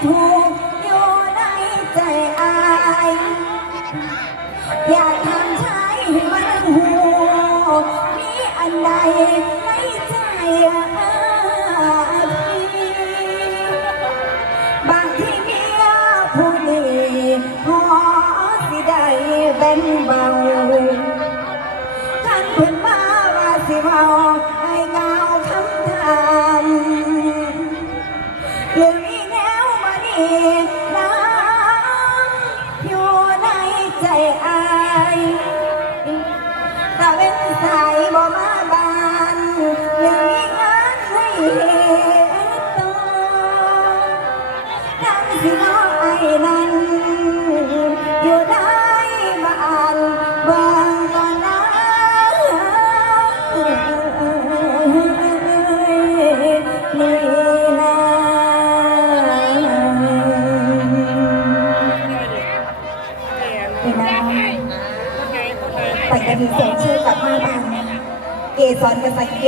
tempo.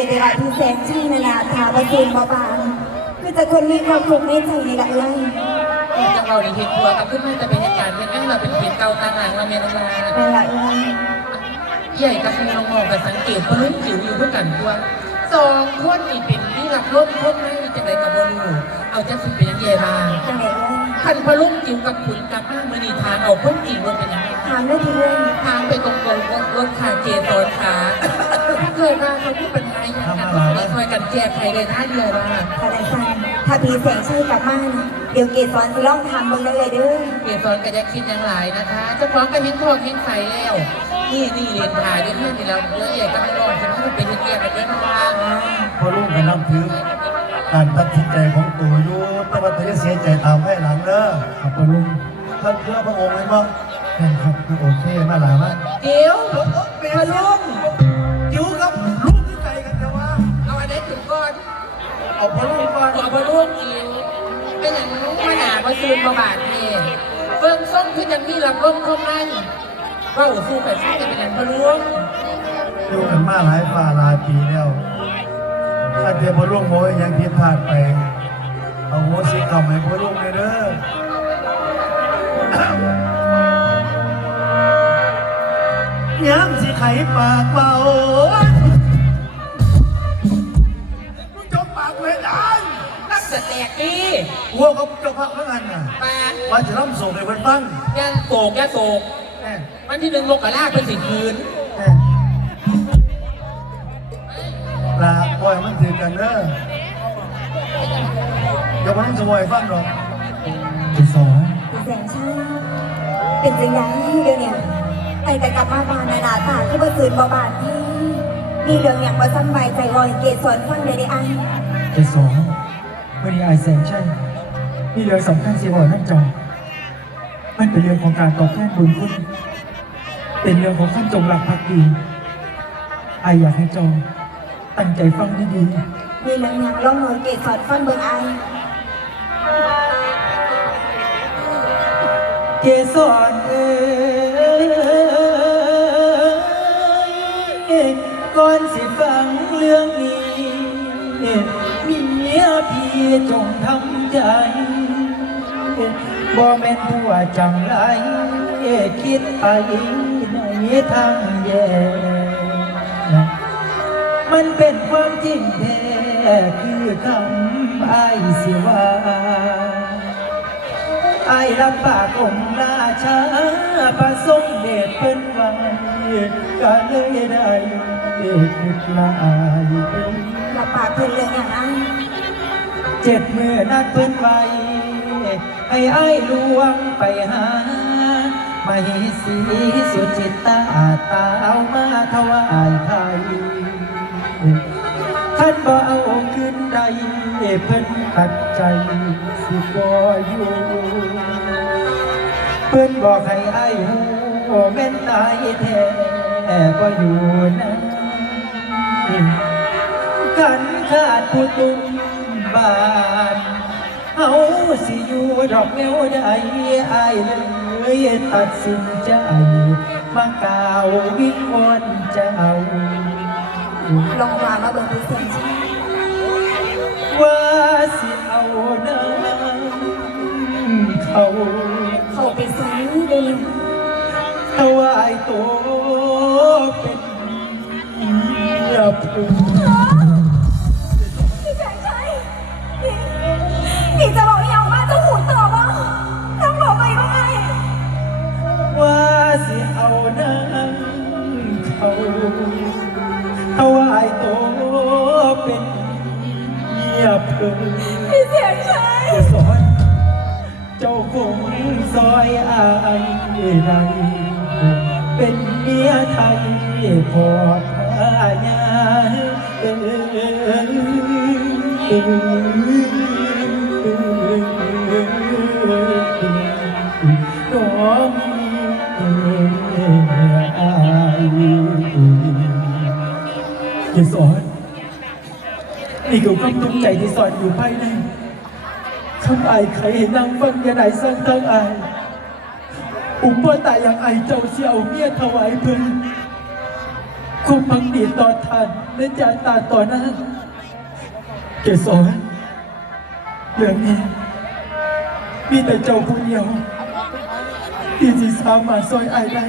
กับสังเกตได้ว่าที่แสนชื่อนานาถาประตูนมาบางคือจะคนมีความทุกข์ในใจนี่แหละเอ้ยจะเอาในเหตุทัวร์กับขึ้นมาจะเป็นเหตุการณ์เป็นนั่งเราเป็นเหตุเก่าต่างหากเราเมียนมานั่นแหละเอ้ยใหญ่กับน้องมองกับสังเกตปลื้มจิ๋วอยู่เพื่อกันตัวสองคนนี่เป็นที่รับร่มคนไม่จะได้กับบอลูเอาจะสิเป็นยังไงบ้างจังไหนเอ้ยคันพะลุ่มจิ๋วกับขุนกับมาเมื่อนีทานเอาคนจริงว่าเป็นยังไงถามได้ทีเลยทางไปตรงๆรถรถขาเกตอนขา ถ้าเกิดว่าเขาที่ปัญหาอย่างนั้นไม่คอยกันแก้ไขเลยท่าเดียวว่าทนายสันถ้าพี่แสงชื่อกลับมาน่ะเดี๋ยวเกสรสิลองทำมึงเลยเด้อเกตอนก็จะคิดอย่างไรนะคะเจ้าของก็เห็นทองเห็นใสแล้ว นี่นี่เรียนถ่ายเรื่องนี้เราเยอะแยะก็ไม่รอดฉันก็เป็นเรื่องกันเยอะมากพอลูกไปนับถือการตัดสินใจของตัวอยู่แต่ว่าตัวจะเสียใจตามให้หลังเด้อครับพอลูกท่านเชื่อพระองค์ไหมบ้างครับโอเคมาหลามาเดี๋ยวพะลุง เอาพลูกก่อนเอาพลุงอิวเป็นอย่างมาหนามาซูนมาบาดเนี่ยเบื้องส้มคือยังมีรับร่มเข้ามันว่าสู้ไปสู้กันเป็นอย่างพลุงอยู่กันมาหลายฝ่าหลายปีแล้วถ้าเทียบพอลูกโมยยังผิดพลาดไปเอาโหสิกรรมให้พอลูกเลยเด้อย้ำสิไข่ปากเบา นักสแตกดีวัวเขาเจ้าพักเมื่อไงน่ะมาว่าจะร่ำส่งในวันตั้งย่างโศกย่าโศกแน่วันที่หนึ่งลกกระลากเป็นสิ่งคืนแน่ลาปล่อยมันถือกันเด้อเดี๋ยวมันต้องสวยฟังหรอกที่สองพี่แสงชื่อเป็นจังไดเดี๋ยวเนี่ยไอ้แต่กลับมาบ้านนานาตาคือบ่ซื้อบ่บานที่มีเรื่องอย่างบ่สำบายใจวอยเกสรฟังได้ได้อันเจ็ดสอ งวันนี้ไอายแสงใช่มีเรื่องสำคัญเสียบ่อนั่นจองมันเป็นเรื่องของการตอบแทนบุญคุณเป็นเรื่องของขั้นจงหลักพักดีไอายอยากให้จองตั้งใจฟังดีมีเรื่องอย่างลองหน่อยเกสรฟังเบิ่งไอายๆเกสรเอ้ยก่อนสิฟังเรื่องนี้เมีย พี่จงทำใจบ่แม่นผัวจังไรคิดไปในทางแย่มันเป็นความจริงแท้คือคำไอ้สิว่าไอ้ายรับปากองค์ราชาประสงค์เดชเพิ่นไว้ก็เลยได้คิดลายหลับปากเพิ่นเรื่องอย่างไอาย เจ็ดมือนัดเพิ่นไว้ให้ไอ้ลวงไปหามาเฮสีสุจิตตาตาเอามาถวายไทยท่านบ่เอาขึ้นใดเพิ่นตัดใจสิบ่อยู่เพิ่นบอกให้ไอ้หูแม่นตายแท้บ่อยู่นั้นกันขาดผู้ตุ้ม บ้านเฮาสิอยู่ดอกแนวใดอายเลยตัดสินใจมาก่าววิงวอนเจ้าลงวางมาเบิ่งพี่แสงชื่อว่าสิเอาน้ำเขาเขาไปซื้อเดี๋ยวนี้ถวายตัวเป็นเมียผู้ เอาไอ้โตเป็นเยียบเพิ่งพี่เสียชัสอนเจ้าคงซอยอายไรเป็นเมียไทยพอพญาเออ เกสรนี่คือความทุกข์ใจที่ซ่อนอยู่ภายในคำอายใครเห็นั่งฟังอยาไหนสร้างทั้งอายอุปเปอร์ตายอย่างไอเจ้าเสียวเมียถวายเพิ่นความพังดีต่อทานและจาตาต่อหน้าเกสรเรื่องนี้มีแต่เจ้าผู้เดียวที่สิสามารถซอยอายได้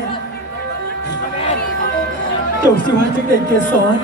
เจ้าสิว่าจังไดเกสร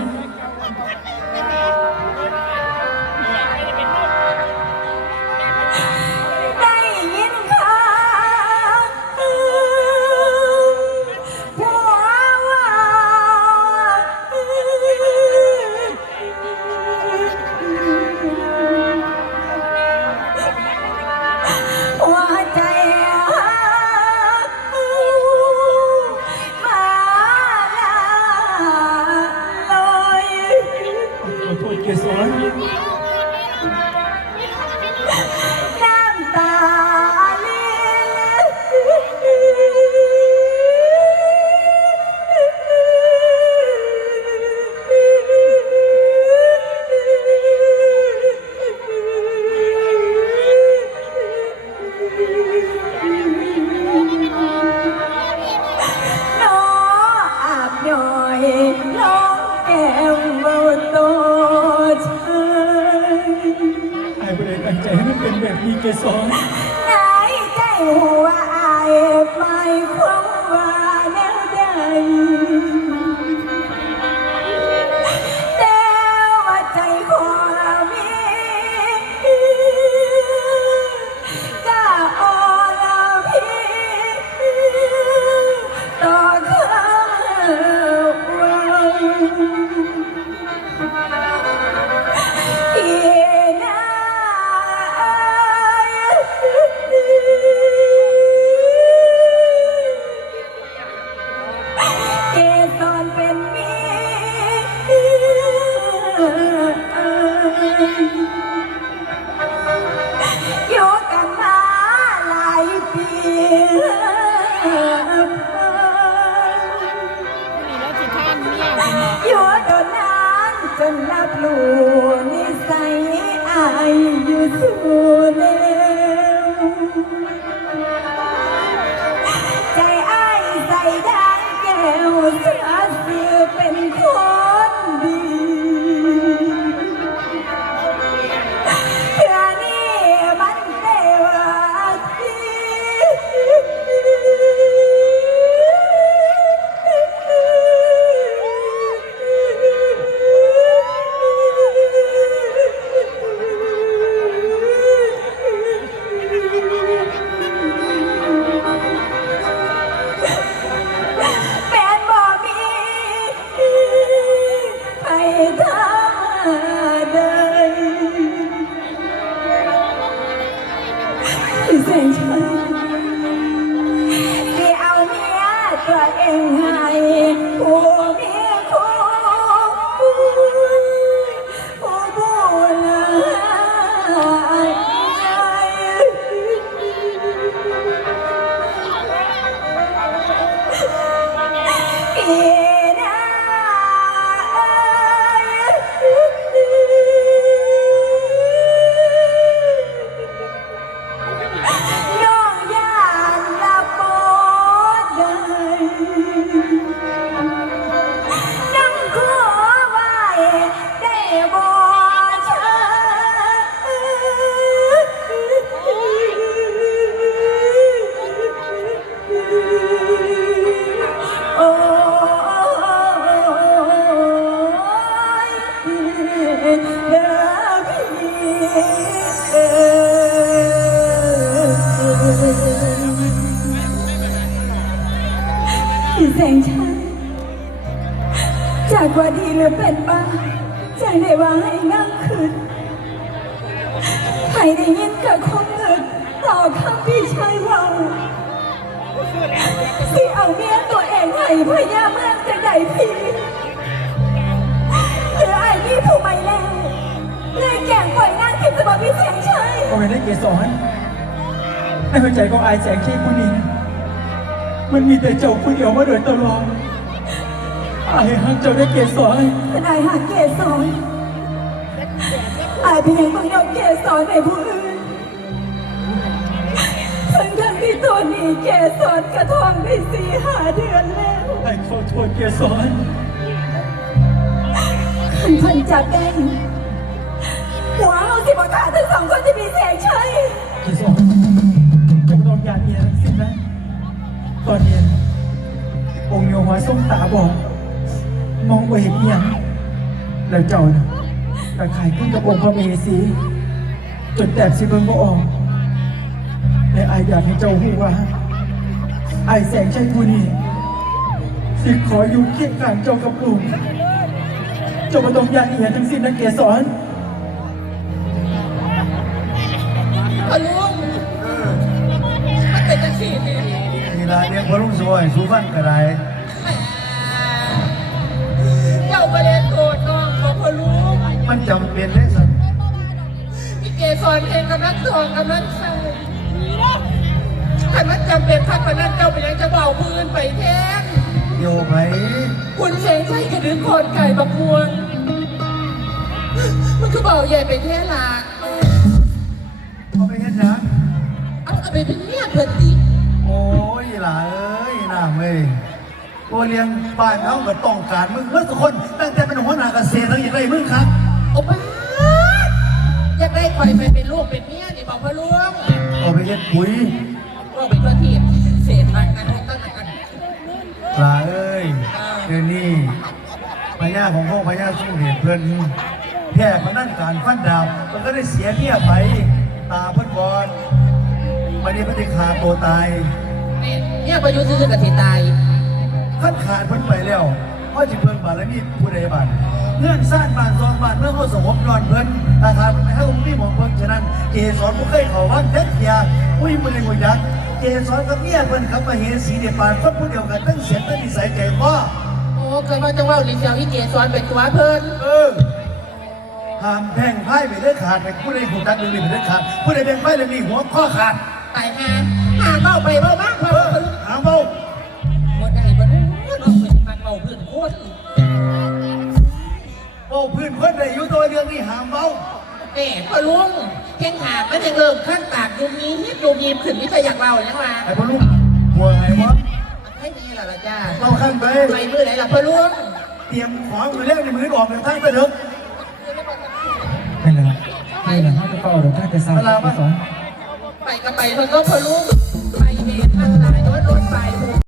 อยู่สู่แล้ว งชัยจากว่าดีหรือเป็นบ้าจากได้ว่าให้นั่งคืนให้ได้ยินกับคงเงินต่อคำพี่ชายเราสิเอาเมียตัวเองให้พญามืองจะได้พี่หรือไอ้นี่ผู้ไม่แล้วเลยแก่งปล่อยนางทิพย์จะบอกพี่เสียงชัยก็ไม่ได้เกสรในหัวใจของอายแสงเทพผู้นี้ มันมีแต่เจ้าผู้เดียวมาโดยตลอดอายหักเจ้าได้เกสรเป็นไอ้หาเกสรไอ้เป็นยังมึงยกเกสรให้ผู้อื่นทั้งทั้งที่ตัวนี้เกสรกระทองได้สี่ห้าเดือนแล้วไอ้ขอโทษเกสรเพิ่นจะเป็นหัวเอาสิบขาทั้งสองคนจะมีเสียงใช่เกสร ตอนเนี้องค์โยหัวส้มตาบอก มองไปเห็นเอียแล้วเจ้านะตะขายขึ้นกับองค์พระเมสี จนแตกสิเบิงบ่ออกและอายอยากให้เจ้าหูว่าอายแสงชัยผู้นี้สิขออยู่เคียงข้างเจ้ากับลุงเจ้าบ่ต้องยานเอียทั้งสิ้นนะเกสรพะลุงมัน ละเนี่ยพอลุงสวยสู้ฟันก็ได้เจ้าประเด็นโกรธน้องของพะลุงมันจำเป็นได้สักพี่เกสรเองกำลังทองกำลังเศร้าถ้ามันจำเป็นพักมันนั้นเจ้าไปยังจะเบาพื้นไปแท้งโยไผคุณเสงใช่กระดึงคนไก่บะพวงมันก็เบาใหญ่ไปแท้ละเอาไปเฮ็ดหยังเอาเอาไปเป็นเมียเพิ่นดิโอ้ย ล่ะเอ้ยน้าเอ้ยตัวเลี้ยงบ้านเขาก็ต้องการมึงเมื่อทุกคนตั้งแต่เป็นหัวหน้าเกษตรทั้งอย่างไรมึงครับโอ้ป้าอยากได้คอยไปเป็นลูกเป็นเมียนี่บอกพ่อลุงเอาไปเฮ็ดปุ๋ยว่าเป็นตัวทีเศษทางกันตั้งแต่กันลาเอ้ยเดี๋ยวนี้พญาของพวกพญาสู้เหตุเพิ่นแพ้พนันการฟันดาบมันก็ได้เสียเมียไปตาเพิ่นบอดวันนี้เพิ่นได้ขาตัวตาย เนี่ยเนี่ยประยุทธ์ซื้อกับสิตายขั้นขาดเพิ่นไปแล้วพ่อจิเพิ่นบาทแล้วนี่ผู้ใดบาทเงื่อนสร้างบ้านซองบ้านเมื่อเขาสงบนอนเพิ่นตาขาดเพิ่นไปให้องค์นี่หมองเพิ่นฉะนั้นเกสรบ่เคยเข้าวัดเด็ดเทียอุ้ยบ่ได้บ่ยักเกสรกับเมียเพิ่นครับมาเห็นสีเดียปานคนผู้เดียวกันตั้งเสียงตั้งนิสัยใจคอโอ้เคยว่าจะว่าลิเซียวอีเกสอนเป็นตัวเพิ่นเออห้ามแพ่งไพ่ไปเลือขาดไปผู้ใดหูดักเรื่องนี้ไปเลือขาดผู้ใดแพ่งไพ่เรื่องนี้หัวข้อขาดตายหา เราไปเบ้าบ้างเอลุองหางเบาหมดได้บ่น้องเป็นมันเบาเพื่อนโคตรเบาพื้นเพิ่นได้อยู่ตัวเรื่องนี้หางเบาแม่พ่อลุงแข้งขามันยังเริ่มขั้นตากดูมีฮิตดูมีขึ้นไม่ใช่อยากเบายังว่าไอ้พอลูกหัวไงวะให้นี่ล่ะละจ้าเราขั้นไปไปมือไหนล่ะพอลุงเตรียมของมือเลี้ยงในมือออกจากทางตะเดึกไม่เลยไม่เลยให้เฝ้าเดี๋ยวข้าจะสาไปก็ไปเพิ่นก็พอลุง ไปเมทางสายรถรถไฟ